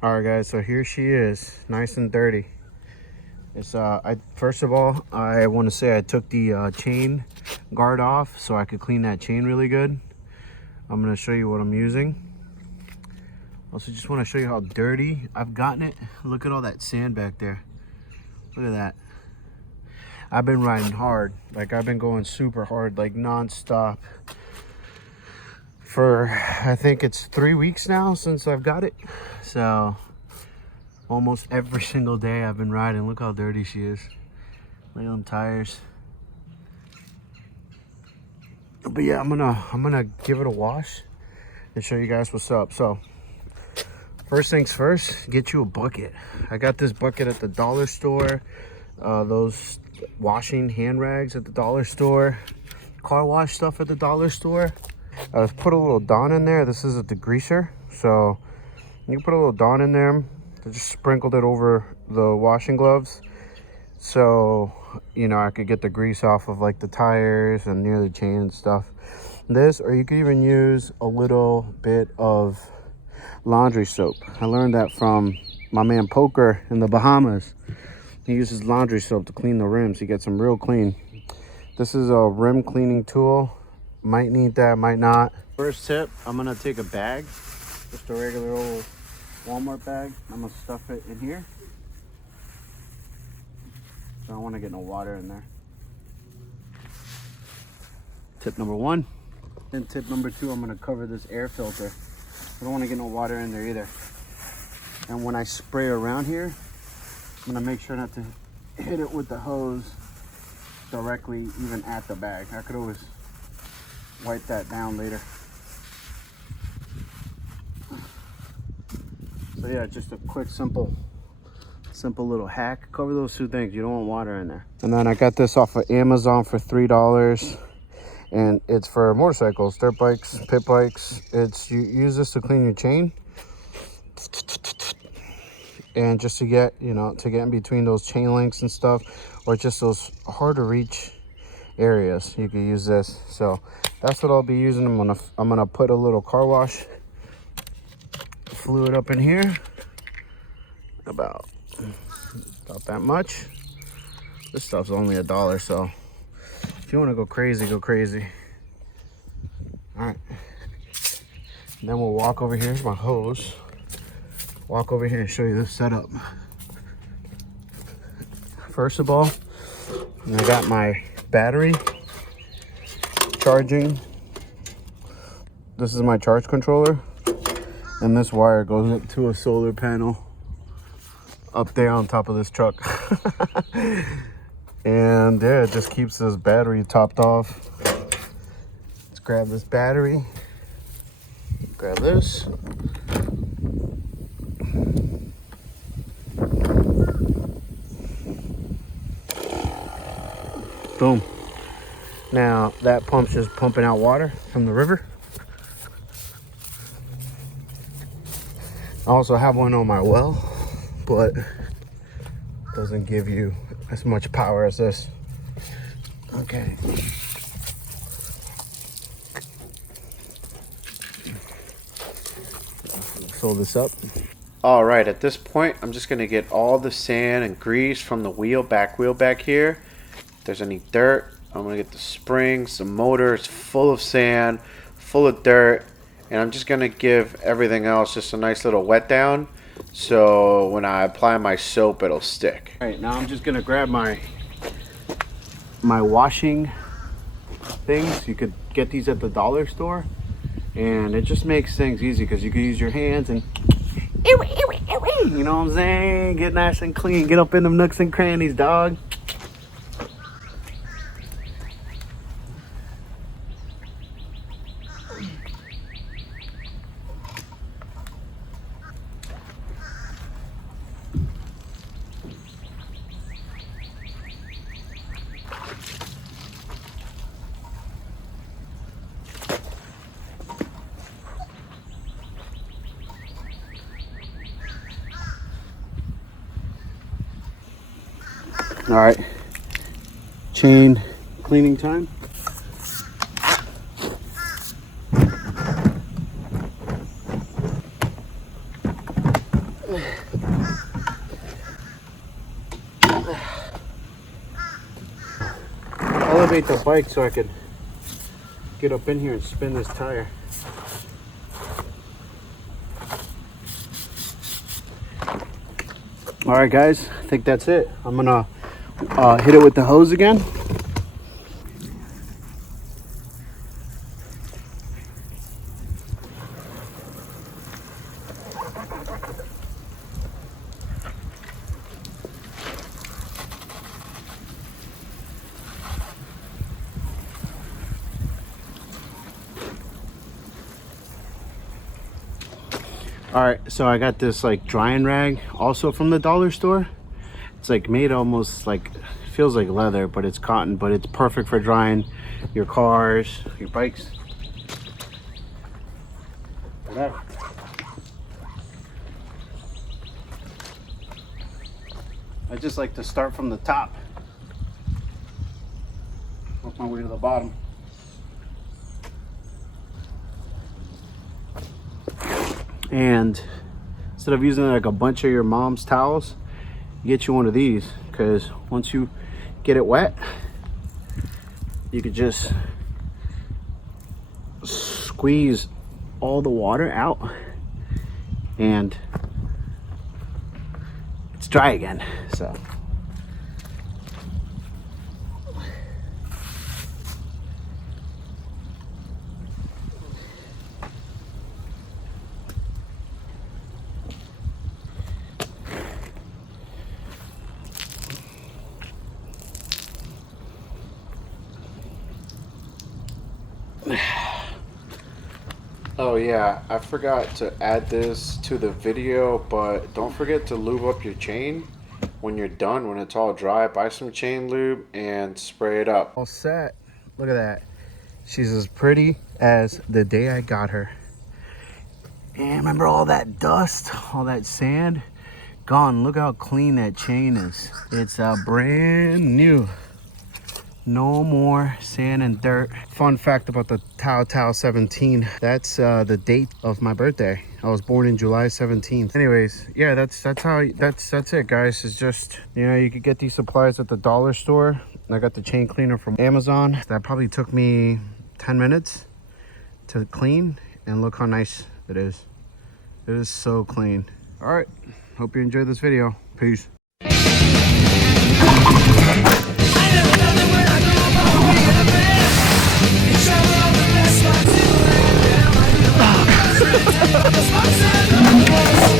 All right, guys, so here she is, nice and dirty. It's first of all, I want to say I took the chain guard off so I could clean that chain really good. I'm going to show you what I'm using. Also, just want to show you how dirty I've gotten it. Look at all that sand back there. Look at that. I've been riding hard. Like, I've been going super hard, like non-stop for, I think it's 3 weeks now since I've got it. So almost every single day I've been riding. Look how dirty she is. Look at them tires. But yeah, I'm gonna give it a wash and show you guys what's up. So first things first, get you a bucket. I got this bucket at the dollar store. Those washing hand rags at the dollar store. Car wash stuff at the dollar store. I've put a little Dawn in there. This is a degreaser. So you put a little Dawn in there. I just sprinkled it over the washing gloves. So, you know, I could get the grease off of like the tires and near the chain and stuff. This, or you could even use a little bit of laundry soap. I learned that from my man Poker in the Bahamas. He uses laundry soap to clean the rims. He gets them real clean. This is a rim cleaning tool. Might need that, might not. First tip, I'm gonna take a bag, just a regular old Walmart bag. I'm gonna stuff it in here. So I don't want to get no water in there. Tip number one. Then tip number two, I'm going to cover this air filter. I don't want to get no water in there either. And when I spray around here, I'm going to make sure not to hit it with the hose directly even at the bag. I could always wipe that down later. So yeah, just a quick, simple little hack. Cover those two things. You don't want water in there. And then I got this off of Amazon for $3, and it's for motorcycles, dirt bikes, pit bikes. It's, you use this to clean your chain and just to get, you know, to get in between those chain links and stuff, or just those hard to reach areas. You can use this. So that's what I'll be using. I'm gonna put a little car wash fluid up in here, about that much. This stuff's only $1, so if you want to go crazy, go crazy. All right, and then we'll walk over here. Here's my hose. Walk over here and show you this setup. First of all, I got my battery charging. This is my charge controller, and this wire goes up to a solar panel up there on top of this truck. And yeah, it just keeps this battery topped off. Let's grab this battery, grab this, boom. Now that pump's just pumping out water from the river. I also have one on my well, but doesn't give you as much power as this. Okay. Fill this up. All right, at this point, I'm just gonna get all the sand and grease from the back wheel back here. If there's any dirt, I'm gonna get the springs, the motor is full of sand, full of dirt, and I'm just gonna give everything else just a nice little wet down. So when I apply my soap, it'll stick. All right, now I'm just gonna grab my washing things. You could get these at the dollar store, and it just makes things easy because you can use your hands and, you know what I'm saying? Get nice and clean. Get up in them nooks and crannies, dog. All right, chain cleaning time. Elevate the bike so I could get up in here and spin this tire. All right, guys, I think that's it. I'm gonna hit it with the hose again. All right, so I got this like drying rag also from the dollar store. It's like made almost like, feels like leather, but it's cotton, but it's perfect for drying your cars, your bikes, whatever. I just like to start from the top, work my way to the bottom. And instead of using like a bunch of your mom's towels, you get you one of these, because once you get it wet, you could just squeeze all the water out and it's dry again. So oh yeah, I forgot to add this to the video, but don't forget to lube up your chain when you're done. When it's all dry, buy some chain lube and spray it up. All set. Look at that. She's as pretty as the day I got her. And remember all that dust, all that sand? Gone. Look how clean that chain is. It's brand new. No more sand and dirt. Fun fact about the Tao 17. That's the date of my birthday. I was born in July 17th. Anyways, yeah, that's it, guys. It's just, you know, you could get these supplies at the dollar store. I got the chain cleaner from Amazon. That probably took me 10 minutes to clean, and look how nice it is. It is so clean. All right, hope you enjoyed this video. Peace. Oh,